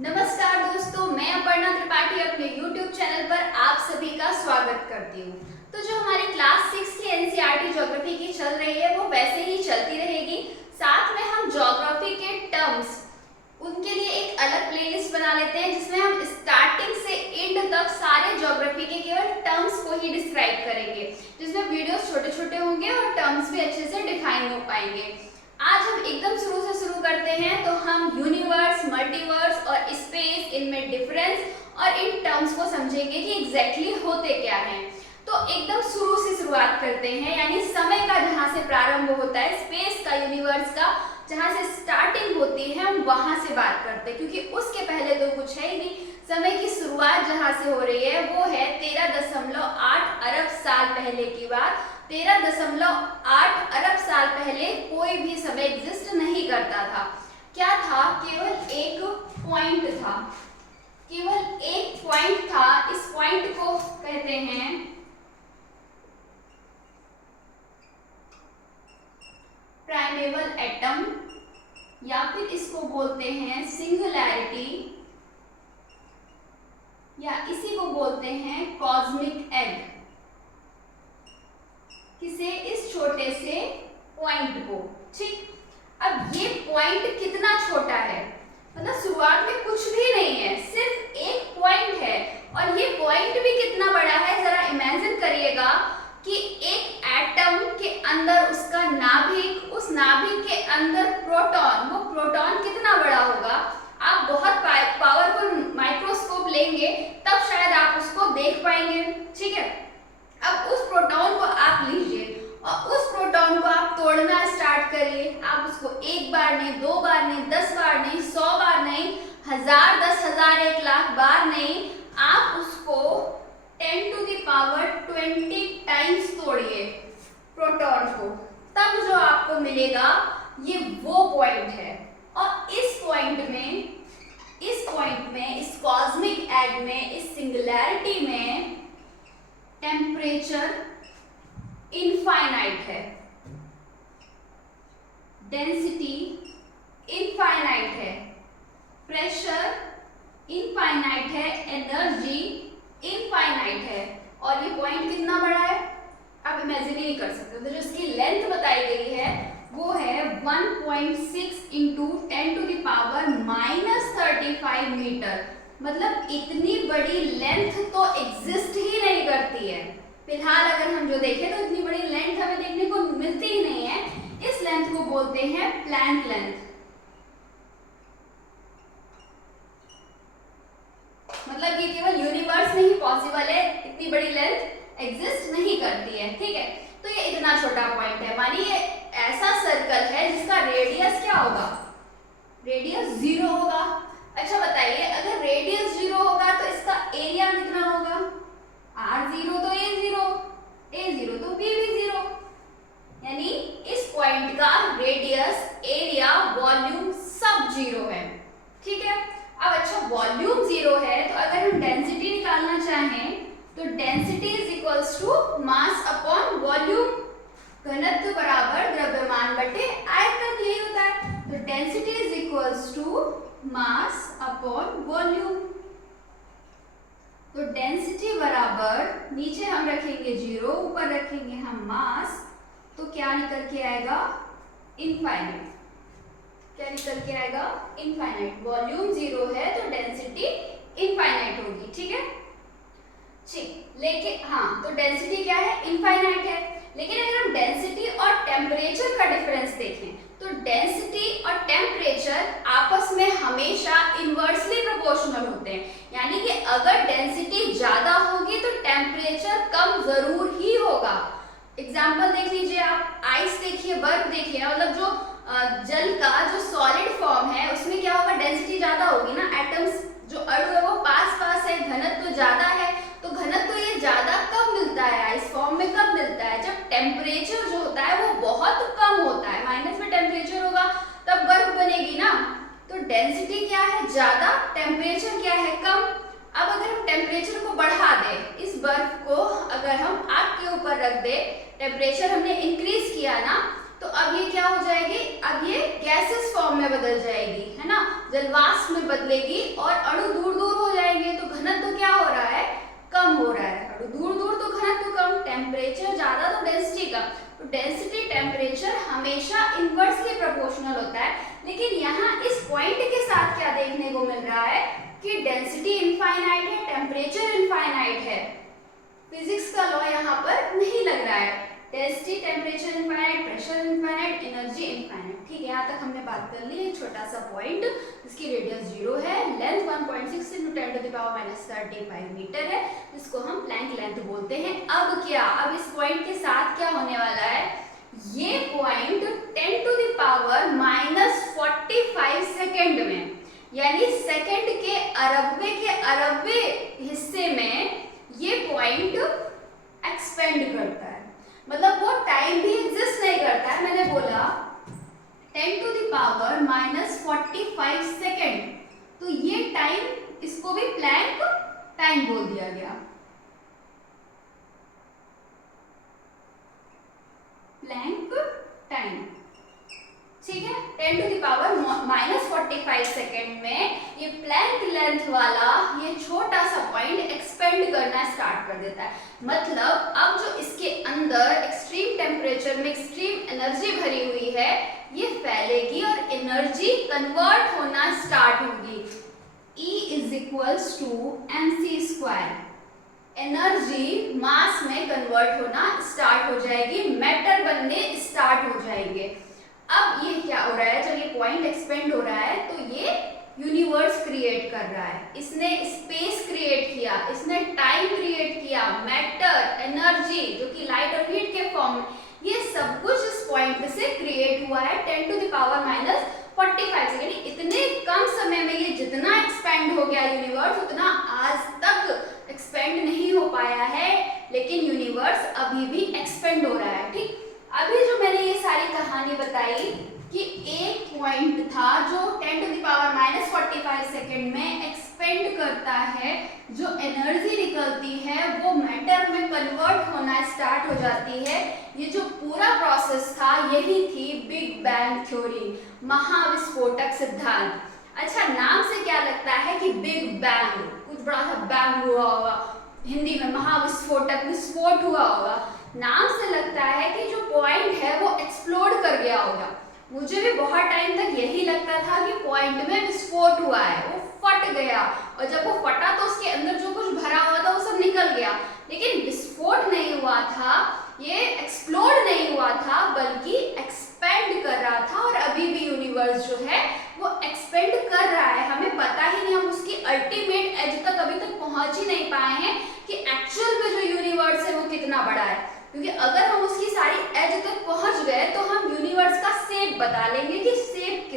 नमस्कार दोस्तों, मैं अपर्णा त्रिपाठी अपने YouTube चैनल पर आप सभी का स्वागत करती हूँ। तो जो हमारी क्लास 6 की एनसीईआरटी ज्योग्राफी की चल रही है वो वैसे ही चलती रहेगी। साथ में हम ज्योग्राफी के टर्म्स उनके लिए एक अलग प्लेलिस्ट बना लेते हैं जिसमें हम स्टार्टिंग से एंड तक सारे ज्योग्राफी के केवल टर्म्स को ही डिस्क्राइब करेंगे, जिसमें वीडियोस छोटे छोटे होंगे और टर्म्स भी अच्छे से डिफाइन हो पाएंगे। आज हम एकदम शुरू से शुरू करते हैं। तो हम यूनिवर्स, मल्टीवर्स और स्पेस, इनमें डिफरेंस और इन टर्म्स को समझेंगे कि एग्जैक्टली होते क्या हैं। तो एकदम शुरू से शुरुआत करते हैं, यानी समय का जहाँ से प्रारंभ होता है, स्पेस का, यूनिवर्स का जहाँ से स्टार्टिंग होती है, हम वहां से बात करते हैं, क्योंकि उसके पहले तो कुछ है ही नहीं। समय की शुरुआत जहाँ से हो रही है वो है 13.8 अरब साल पहले की बात। 13.8 अरब साल पहले कोई भी समय एग्जिस्ट नहीं करता था। क्या था? केवल एक पॉइंट था, केवल एक पॉइंट था। इस पॉइंट को कहते हैं प्राइमेवल एटम, या फिर इसको बोलते हैं सिंगुलैरिटी, या इसी को बोलते हैं कॉस्मिक एग। किसे? इस छोटे से पॉइंट को। ठीक, अब ये पॉइंट कितना छोटा है, मतलब शुरुआत में कुछ भी नहीं है, सिर्फ एक पॉइंट है। और ये पॉइंट भी कितना बड़ा है, जरा इमेजिन करिएगा कि एक एटम के अंदर उसका नाभिक, उस नाभिक के अंदर प्रोटॉन, वो प्रोटॉन कितना बड़ा होगा। आप बहुत पावरफुल माइक्रोस्कोप लेंगे तब शायद आप उसको देख पाएंगे। ठीक है, अब उस प्रोटॉन को आप लीजिए और उस प्रोटॉन को आप तोड़ना स्टार्ट करिए। आप उसको एक बार नहीं, दो बार नहीं, 10 बार नहीं, 100 बार नहीं, 1000, 10,000, 1,00,000 बार नहीं, आप उसको 10 to the power 20 टाइम्स तोड़िए प्रोटॉन को, तब जो आपको मिलेगा ये वो पॉइंट है। और इस पॉइंट में, इस कॉस्मिक एग में, इस सिंगुलैरिटी में टेम्परेचर इनफाइनाइट है, डेंसिटी इनफाइनाइट है, प्रेशर इनफाइनाइट है, एनर्जी इनफाइनाइट है। और ये पॉइंट कितना बड़ा है आप इमेजिन ही नहीं कर सकते। तो जो इसकी लेंथ बताई गई है वो है 1.6 into 10 to the power -35 metre. मतलब इतनी बड़ी लेंथ तो एग्जिस्ट ही नहीं करती है। फिलहाल अगर हम जो देखें तो इतनी बड़ी लेंथ हमें देखने को मिलती ही नहीं है। इस लेंथ को बोलते हैं प्लैंक लेंथ। मतलब ये केवल यूनिवर्स में ही पॉसिबल है, इतनी बड़ी लेंथ एग्जिस्ट नहीं करती है। ठीक है, तो ये इतना छोटा पॉइंट है। मानिए ऐसा सर्कल है जिसका रेडियस क्या होगा, रेडियस 0 होगा। अच्छा बताइए, अगर रेडियस 0 होगा तो इसका एरिया कितना होगा? R0 तो A0, A0 तो B भी 0, यानी इस पॉइंट का रेडियस, एरिया, वॉल्यूम सब 0 है। ठीक है, अब अच्छा वॉल्यूम 0 है तो अगर हम डेंसिटी निकालना चाहें तो density is equals to mass upon volume. घनत्व बराबर द्रव्यमान बटे आयतन, यही होता है। तो density is equals to mass upon volume. तो डेंसिटी बराबर, नीचे हम रखेंगे 0, ऊपर रखेंगे हम मास, तो क्या निकल के आएगा? इनफाइनाइट। क्या निकल के आएगा? इनफाइनाइट। वॉल्यूम 0 है तो डेंसिटी इनफाइनाइट होगी। ठीक है, ठीक, लेकिन हाँ, तो डेंसिटी क्या है? इनफाइनाइट है। लेकिन अगर हम डेंसिटी और टेम्परेचर का डिफरेंस देखें तो डेंसिटी और टेम्परेचर आपस में हमेशा इनवर्सली प्रोपोर्शनल होते हैं। यानी कि अगर डेंसिटी ज्यादा होगी तो टेम्परेचर कम जरूर ही होगा। एग्जाम्पल देख लीजिए आप, आइस देखिए, बर्फ देखिए, मतलब जो जल का जो सॉलिड फॉर्म है उसमें क्या होगा? डेंसिटी ज्यादा होगी ना, एटम्स जो अणु है वो पास पास है, घनत्व तो ज्यादा है। तो घनत्व ये ज्यादा कब मिलता है आइस फॉर्म में? कब मिलता है? जब टेम्परेचर जो होता है वो बहुत कम होता है, माइनस में टेम्परेचर होगा तब बर्फ बनेगी ना। तो डेंसिटी क्या है? ज्यादा, टेम्परेचर क्या है? कम। अब अगर हम टेम्परेचर को बढ़ा दें, इस बर्फ को अगर हम आग के ऊपर रख दें, टेम्परेचर हमने इंक्रीज किया ना, तो अब ये क्या हो जाएगी? अब ये गैसेस फॉर्म में में बदल जाएगी, है ना, जलवाष्प में बदलेगी और अणु दूर दूर हो जाएंगे, तो घनत्व क्या हो रहा है, कम हो रहा है। अणु दूर दूर तो घनत्व कम, टेम्परेचर ज्यादा तो डेंसिटी कम, तो डेंसिटी टेम्परेचर हमेशा इनवर्सली प्रोपोर्शनल होता है। लेकिन यहाँ इस पॉइंट के साथ क्या देखने को मिल रहा है कि डेंसिटी इनफाइनाइट है, टेम्परेचर इनफाइनाइट है, फिजिक्स का लॉ यहाँ पर नहीं लग रहा है। Density, temperature infinite, pressure infinite, energy infinite. ठीक है, यहाँ तक हमने बात कर ली। एक छोटा सा पॉइंट, इसकी रेडियस 0 है, लेंथ 1.6 × 10⁻³ मीटर है, जिसको हम प्लैंक लेंथ बोलते हैं। अब क्या, अब इस पॉइंट के साथ क्या होने वाला है, ये पॉइंट 10⁻45 सेकेंड में, यानी सेकेंड के अरबवे हिस्से में ये पॉइंट एक्सपेंड करता है। मतलब वो टाइम भी एग्जिस्ट नहीं करता है। मैंने बोला 10⁻45 सेकेंड, तो ये टाइम, इसको भी प्लैंक टाइम बोल दिया गया, प्लैंक टाइम। ठीक है, 10⁻45 सेकेंड में ये प्लैंक लेंथ वाला ये छोटा सा पॉइंट एक्सपेंड करना स्टार्ट कर देता है। मतलब अब जो इसके अंदर एक्सट्रीम टेम्परेचर में एक्सट्रीम एनर्जी भरी हुई है, ये फैलेगी और एनर्जी कन्वर्ट होना स्टार्ट होगी। E = mc², एनर्जी मास में कन्वर्ट होना स्टार्ट हो जाएगी, मैटर बनने स्टार्ट हो जाएंगे। अब ये क्या हो रहा है, जब ये पॉइंट एक्सपेंड हो रहा है तो ये यूनिवर्स क्रिएट कर रहा है, इसने स्पेस क्रिएट किया, इसने टाइम क्रिएट किया, मैटर, एनर्जी जो कि लाइट और हीट के फॉर्म में, ये सब कुछ इस पॉइंट से क्रिएट हुआ है 10⁻45 सेकेंड। इतने कम समय में ये जितना एक्सपेंड हो गया यूनिवर्स, उतना आज तक एक्सपेंड नहीं हो पाया है, लेकिन यूनिवर्स अभी भी एक्सपेंड हो रहा है। ठीक, अभी जो मैंने ये सारी कहानी बताई कि एक पॉइंट था जो 10⁻45 सेकेंड में एक्सपेंड करता है, जो एनर्जी निकलती है वो मैटर में कन्वर्ट होना स्टार्ट हो जाती है। ये जो पूरा प्रोसेस था यही थी बिग बैंग थ्योरी, महाविस्फोटक सिद्धांत। अच्छा, नाम से क्या लगता है कि बिग बैंग, कुछ बड़ा सा बैंग हुआ होगा, हिंदी में महाविस्फोटक, विस्फोट हुआ होगा। नाम से लगता है कि जो पॉइंट है वो एक्सप्लोड कर गया होगा। मुझे भी बहुत टाइम तक यही लगता था कि पॉइंट में विस्फोट हुआ है, वो फट गया, और जब वो फटा तो उसके अंदर जो कुछ भरा हुआ था वो सब निकल गया। लेकिन विस्फोट नहीं हुआ था, ये एक्सप्लोड नहीं हुआ था, बल्कि एक्सपेंड कर रहा था। और अभी भी यूनिवर्स जो है वो एक्सपेंड कर रहा है, हमें पता ही नहीं, हम उसकी अल्टीमेट एज तक अभी तक पहुंच ही नहीं पाए हैं कि एक्चुअल में जो यूनिवर्स है वो कितना बड़ा है। क्योंकि अगर हम उसकी सारी एज तक पहुंच गए तो हम यूनिवर्स का शेप बता लेंगे कि शेप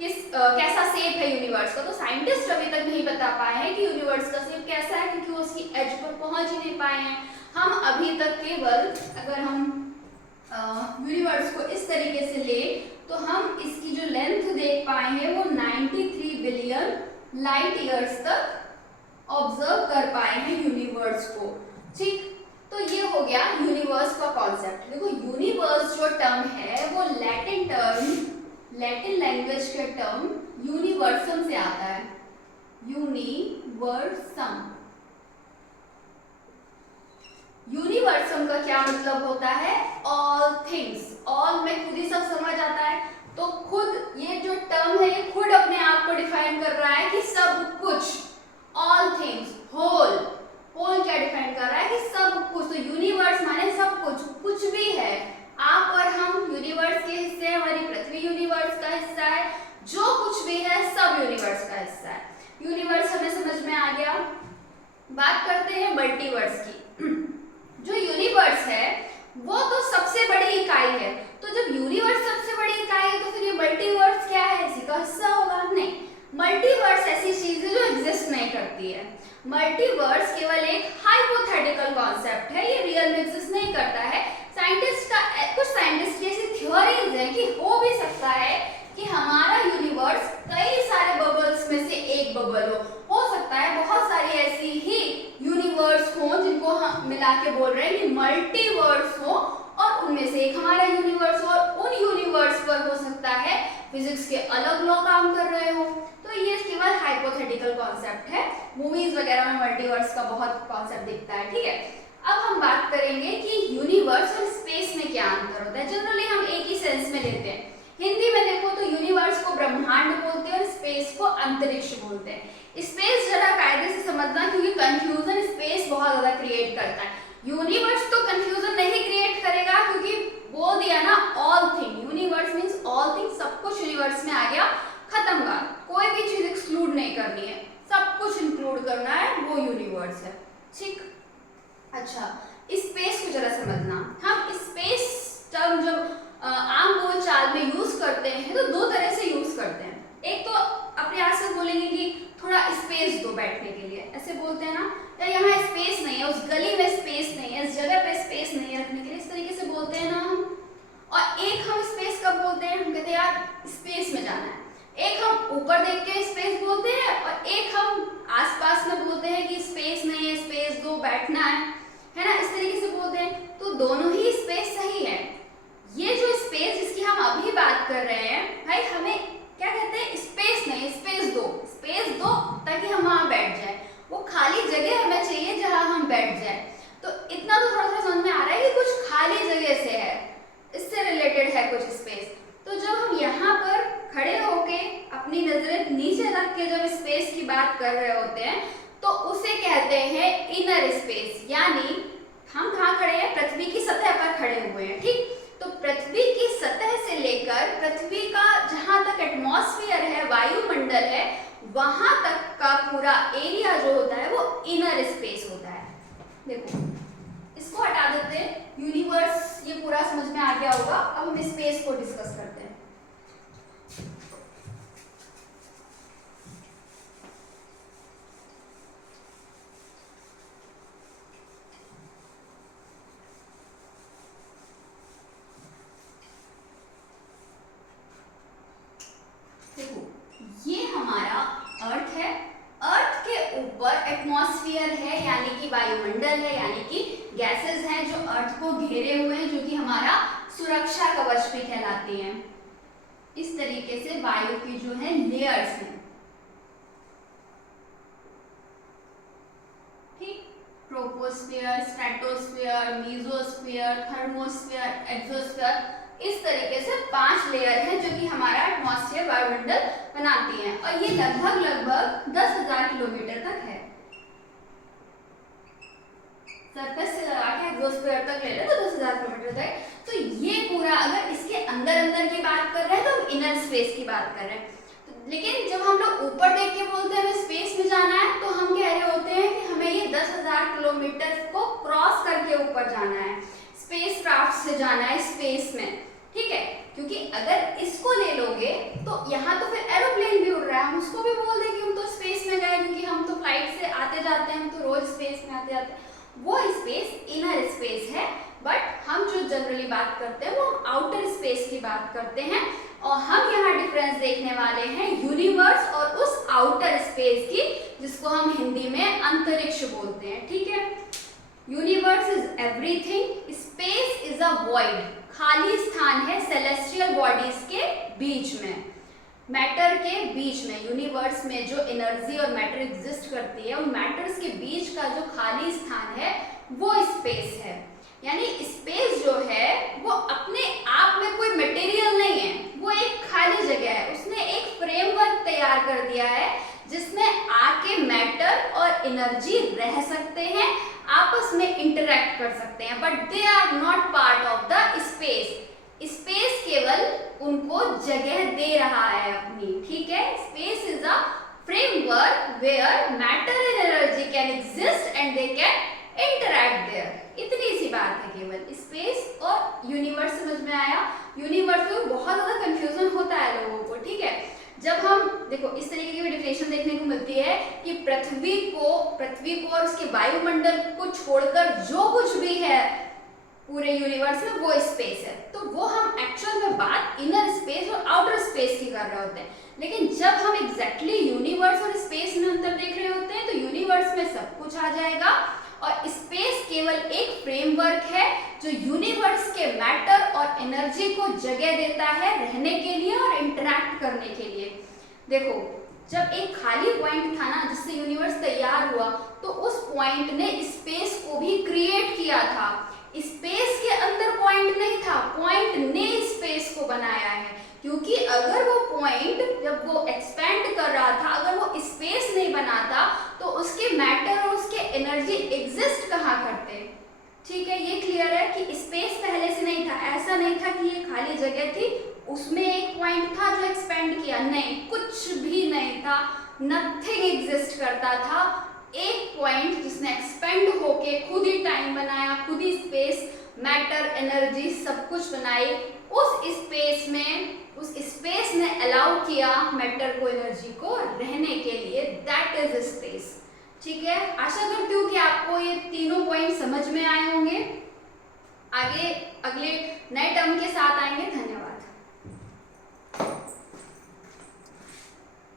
कैसा शेप है यूनिवर्स का। तो साइंटिस्ट अभी तक नहीं बता पाए हैं कि यूनिवर्स का शेप कैसा है, क्योंकि वो उसकी एज पर पहुंच ही नहीं पाए हैं। हम अभी तक केवल, अगर हम यूनिवर्स को इस तरीके से ले तो हम इसकी जो लेंथ देख पाए हैं वो 93 बिलियन लाइट ईयर्स तक ऑब्जर्व कर पाए हैं यूनिवर्स को। ठीक, तो ये हो गया यूनिवर्स का कॉन्सेप्ट। देखो, यूनिवर्स जो टर्म है वो लैटिन लैंग्वेज के टर्म यूनिवर्सम से आता है, यूनिवर्सम। यूनिवर्सम का क्या मतलब होता है, ऑल थिंग्स। ऑल में खुद ही सब समझ आता है, तो खुद ये जो टर्म है ये खुद अपने आप को डिफाइन कर रहा है कि सब कुछ, ऑल थिंग्स, होल। होल क्या डिफाइन कर रहा है कि सब कुछ। तो यूनिवर्स माने सब कुछ, कुछ भी है। आप और हम यूनिवर्स के हिस्से हैं, हमारी पृथ्वी यूनिवर्स का हिस्सा है, जो कुछ भी है सब यूनिवर्स का हिस्सा है। यूनिवर्स हमें समझ में आ गया। बात करते हैं मल्टीवर्स की। जो यूनिवर्स है वो तो सबसे बड़ी इकाई है, तो जब यूनिवर्स सबसे बड़ी इकाई है तो फिर ये मल्टीवर्स क्या है, इसी का हिस्सा होगा? नहीं, मल्टीवर्स ऐसी चीज है जो एग्जिस्ट नहीं करती है। मल्टीवर्स केवल एक हाइपोथेटिकल कॉन्सेप्ट है, ये रियल में एग्जिस्ट नहीं करता है। कुछ साइंटिस्ट की ऐसी थ्योरीज है कि हो भी सकता है कि हमारा यूनिवर्स कई सारे बबल्स में से एक बबल हो सकता है बहुत सारी ऐसी ही यूनिवर्स हो जिनको हम मिला के बोल रहे हैं कि मल्टीवर्स हो, और उनमें से एक हमारा यूनिवर्स हो, और उन यूनिवर्स पर हो सकता है फिजिक्स के अलग अलग लॉ काम कर रहे हो। तो ये केवल हाइपोथेटिकल कॉन्सेप्ट है, मूवीज वगैरह में मल्टीवर्स का बहुत कॉन्सेप्ट दिखता है, ठीक है। अब हम बात करेंगे कि यूनिवर्स और स्पेस में क्या अंतर होता है। जनरली हम एक ही सेंस में लेते हैं। हिंदी में देखो तो यूनिवर्स को ब्रह्मांड बोलते हैं और स्पेस को अंतरिक्ष बोलते हैं। स्पेस जरा कायदे से समझना, क्योंकि कंफ्यूजन स्पेस बहुत ज्यादा क्रिएट करता है। यूनिवर्स तो कंफ्यूजन नहीं क्रिएट करेगा, क्योंकि बोल दिया ना all thing, universe means all thing, सब कुछ यूनिवर्स में आ गया, खत्म बात, कोई भी चीज एक्सक्लूड नहीं करनी है, सब कुछ इंक्लूड करना है, वो यूनिवर्स है, ठीक। अच्छा, स्पेस को जरा समझना। हम स्पेस टर्म जब आम बोलचाल में यूज करते हैं तो दो तरह से यूज करते हैं। एक तो अपने यहाँ से बोलेंगे कि थोड़ा स्पेस दो बैठने के लिए, ऐसे बोलते हैं ना, या यहाँ स्पेस नहीं है, उस गली में स्पेस नहीं है, इस जगह पे स्पेस नहीं है रखने के लिए, इस तरीके से बोलते हैं ना हम। और एक हम स्पेस कब बोलते हैं, हम कहते हैं यार स्पेस में जाना है। एक हम ऊपर देख के स्पेस बोलते हैं और एक हम आसपास में बोलते हैं कि स्पेस नहीं है, स्पेस दो, बैठना है ना, इस तरीके से बोलते हैं। तो दोनों ही स्पेस सही है। ये जो स्पेस जिसकी हम अभी बात कर रहे हैं भाई, हमें क्या कहते हैं, स्पेस नहीं, स्पेस दो ताकि हम वहां बैठ जाए, वो खाली जगह हमें चाहिए जहां हम बैठ जाए। तो इतना तो थोड़ा थोड़ा समझ में आ रहा है कि कुछ खाली जगह से है, इससे रिलेटेड है कुछ स्पेस। तो जब हम यहाँ पर खड़े होके अपनी नजरें नीचे रख के जब स्पेस की बात कर रहे होते हैं तो उसे कहते हैं इनर स्पेस। यानी हम कहाँ खड़े हैं, पृथ्वी की सतह पर खड़े हुए हैं, ठीक। तो पृथ्वी की सतह से लेकर पृथ्वी का जहां तक एटमॉस्फेयर है, वायुमंडल है, वहां तक का पूरा एरिया जो होता है वो इनर स्पेस होता है। देखो इसको हटा देते हैं, यूनिवर्स ये पूरा समझ में आ गया होगा। अब हम स्पेस को डिस्कस करते हैं। ये हमारा अर्थ है, अर्थ के ऊपर एटमॉस्फेयर है यानी कि वायुमंडल है, यानी कि गैसेस हैं जो अर्थ को घेरे हुए हैं, जो कि हमारा सुरक्षा कवच भी कहलाती हैं। इस तरीके से वायु की जो है लेयर्स हैं, ठीक। Troposphere, stratosphere, mesosphere, thermosphere, exosphere, इस तरीके से 5 लेयर हैं जो कि हमारा एटमॉस्फेयर, वायुमंडल बनाती हैं। और ये लगभग 10,000 किलोमीटर तक है, सरफेस से लगा के एक्सोस्फीयर तक ले ले तो 10,000 किलोमीटर तक। तो ये पूरा, अगर इसके अंदर की बात कर रहे हैं तो हम इनर स्पेस की बात कर रहे हैं। लेकिन जब हम लोग ऊपर देख के बोलते हैं हमें स्पेस में जाना है, तो हम कह रहे होते हैं कि हमें ये 10,000 किलोमीटर को क्रॉस करके ऊपर जाना है, स्पेस क्राफ्ट से जाना है स्पेस में, ठीक है। क्योंकि अगर इसको ले लोगे तो यहाँ तो फिर एरोप्लेन भी उड़ रहा है, हम उसको भी बोल दें कि हम तो स्पेस में गए, क्योंकि हम तो फ्लाइट से आते जाते हैं, हम तो रोज स्पेस में आते जाते हैं। वो स्पेस इनर स्पेस है, बट हम जो जनरली बात करते हैं वो आउटर स्पेस की बात करते हैं। और हम यहाँ डिफरेंस देखने वाले हैं यूनिवर्स और उस आउटर स्पेस की, जिसको हम हिंदी में अंतरिक्ष बोलते हैं, ठीक है। Universe is everything, space is a void, खाली स्थान है सेलेस्टियल बॉडीज के बीच में, मैटर के बीच में। यूनिवर्स में जो एनर्जी और मैटर एग्जिस्ट करती है, उन मैटर्स के बीच का जो खाली स्थान है वो स्पेस है। यानी स्पेस जो है वो अपने आप में कोई मटेरियल नहीं है, वो एक खाली जगह है। उसने एक फ्रेमवर्क तैयार कर दिया है जिसमें आके मैटर और एनर्जी रह सकते हैं, आपस में इंटरेक्ट कर सकते हैं, but they are not part of the space. Space केवल उनको जगह दे रहा है अपनी, ठीक है। Space is a framework where matter and energy can exist and they can interact there. इतनी सी बात है केवल। स्पेस और यूनिवर्स समझ में आया। यूनिवर्स में बहुत ज्यादा कंफ्यूजन होता है लोगों को, ठीक है। जब हम देखो इस तरीके की डेफिनेशन देखने को मिलती है कि पृथ्वी को और उसके वायुमंडल को छोड़कर जो कुछ भी है पूरे यूनिवर्स में वो स्पेस है, तो वो हम एक्चुअल में बात इनर स्पेस और आउटर स्पेस की कर रहे होते हैं। लेकिन जब हम एग्जैक्टली यूनिवर्स और स्पेस में अंतर देख रहे होते हैं तो यूनिवर्स में सब कुछ आ जाएगा और स्पेस केवल एक फ्रेमवर्क है जो यूनिवर्स के मैटर और एनर्जी को जगह देता है रहने के लिए और इंटरैक्ट करने के लिए। देखो, जब एक खाली पॉइंट था ना जिससे यूनिवर्स तैयार हुआ, तो उस पॉइंट ने स्पेस को भी क्रिएट किया था। स्पेस के अंदर पॉइंट नहीं था, पॉइंट ने स्पेस को बनाया है। क्योंकि अगर वो पॉइंट जब वो एक्सपेंड कर रहा था, अगर वो स्पेस नहीं बनाता तो उसके मैटर और उसके एनर्जी एग्जिस्ट कहाँ करते। ठीक है, ये क्लियर है कि स्पेस पहले से नहीं था। ऐसा नहीं था कि ये खाली जगह थी, उसमें एक पॉइंट था जो एक्सपेंड किया, नहीं, कुछ भी नहीं था, नथिंग एग्जिस्ट करता था। एक पॉइंट जिसने एक्सपेंड होके खुद ही टाइम बनाया, खुद ही स्पेस, मैटर, एनर्जी सब कुछ बनाई। उस स्पेस ने अलाउ किया मैटर को, एनर्जी को रहने के लिए। That is space. ठीक है, आशा करती हूँ कि आपको ये तीनों पॉइंट समझ में आए होंगे। आगे अगले नए टर्म के साथ आएंगे। धन्यवाद।